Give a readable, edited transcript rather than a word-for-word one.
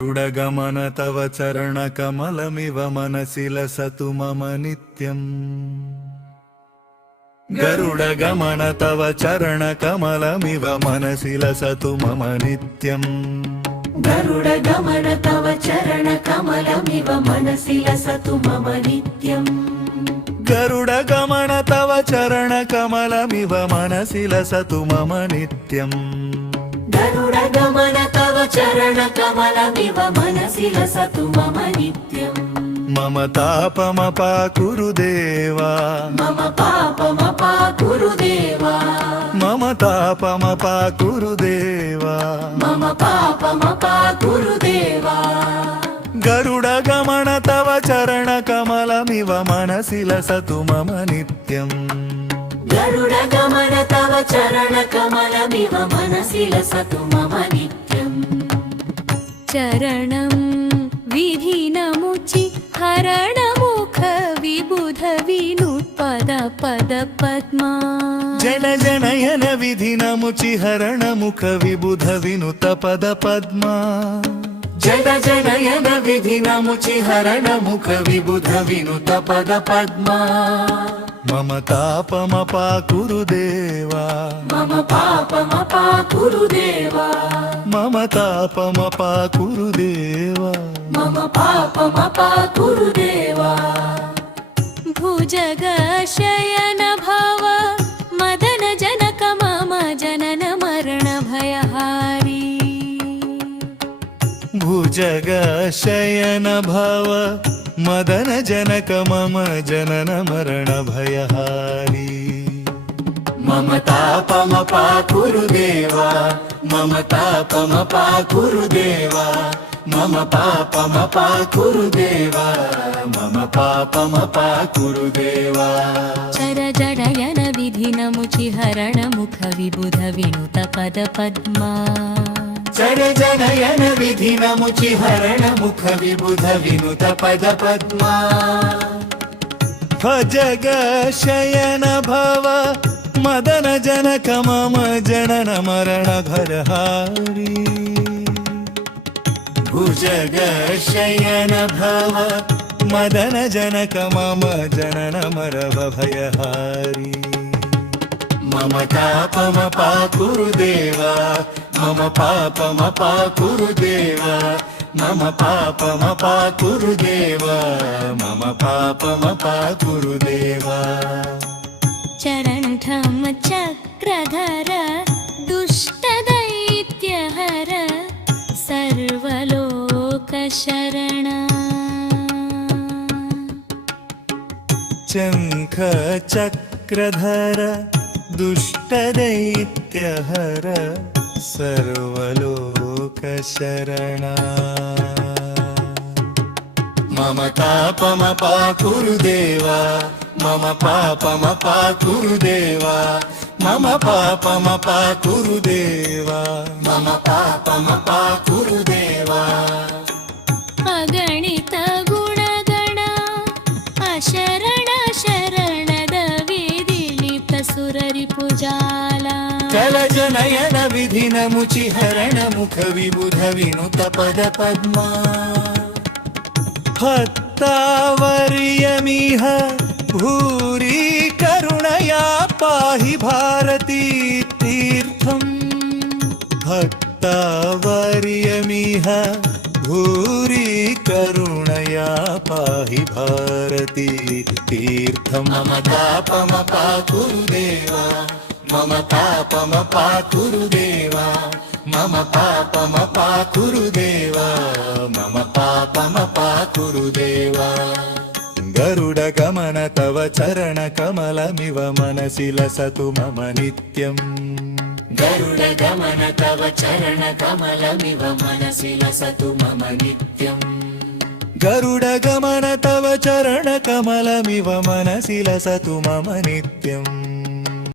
गरुडगमन तव चरणकमलमिव मनसि लसतु मम नित्यम्। गरुडगमन तव चरणकमलमिव मनसि लसतु मम नित्यम्। गरुडगमन तव चरणकमलमिव मनसि लसतु मम नित्यम्। गरुडगमन तव चरणकमलमिव मनसि लसतु मम नित्यम्। गरुडगमन तव चरणकमलमिव मनसि लसतु मम नित्यम्। मम तापमपाकुरु देवा, मम पापमपाकुरु देवा, मम तापमपाकुरु देवा, मम पापमपाकुरु देवा। गरुडगमन तव चरणकमलमिव मनसि लसतु मम नित्यम्। गरुडगमन तव चरणकमलमिव मनसि लसतु मम नित्यम्। चरणं विधिनमुचि हरणमुख विबुध विनुत्पद पद पद्मा। जन जनयन विधिनमुचि हरणमुख विबुध विनुत पद पद्मा। जन जनयन विधिनमुचि हरणमुख विबुध विनुत पद पद्मा। मम तापमपाकुरु देवा, मम पापमपाकुरु देवा, मम तापमपाकुरु देवा, मम पापमपाकुरु देवा। भुजग शयन भव मदन जनक मम जनन मरण भयहारी। भुजग शयन भव मदन जनक मम जनन मरण भयहारी। मम तापमपाकुरु देवा, मम तापमपाकुरु देवा, मम पापमपाकुरु देवा, मम पापमपाकुरु देवा। चर जडयन विधिनमुचि हरणमुख विबुध विनुत पद पद्मा। चर जनयन विधिनमुचि हरणमुख विबुध विनुत पद पद्मा। भजग शयन भव मदन जनक मम जनन मरण भयहारी। भुजग शयन भव मदन जनक मम जनन मरण भयहारी। मम तापमपाकुरु देवा, मम पापमपाकुरु देवा, मम पापमपाकुरु देवा, मम पापमपाकुरु देवा। चरणं चक्रधर दुष्टदैत्यहर सर्वलोकशरण। शङ्ख चक्रधर दुष्टदैत्यहर सर्वलोकशरण। मम तापमपाकुरु देवा, मम पापमपाकुरु देवा, मम पापमपाकुरु देवा, मम पापमपाकुरु देवा। अगणित गुणगण अशरण शरणद विधिलिप्त सुररिपुजाला। चल जनयन विधिनमुचि हरणमुख विबुध विनुत पद पद्मा। भक्तावर्यमिह भूरि करुणया पाहि भारती तीर्थम्। भक्तावर्यमिह भूरि करुणया पाहि भारती तीर्थम्। मम तापमपाकुरु देवा, मम तापमपाकुरु देवा, मम पापमपाकुरु देवा, मम पापमपाकुरु देवा। गरुडगमन तव चरणकमलमिव मनसि लसतु मम नित्यम्। गरुडगमन तव चरणकमलमिव मनसि लसतु मम नित्यम्। गरुडगमन तव चरणकमलमिव मनसि लसतु मम नित्यम्।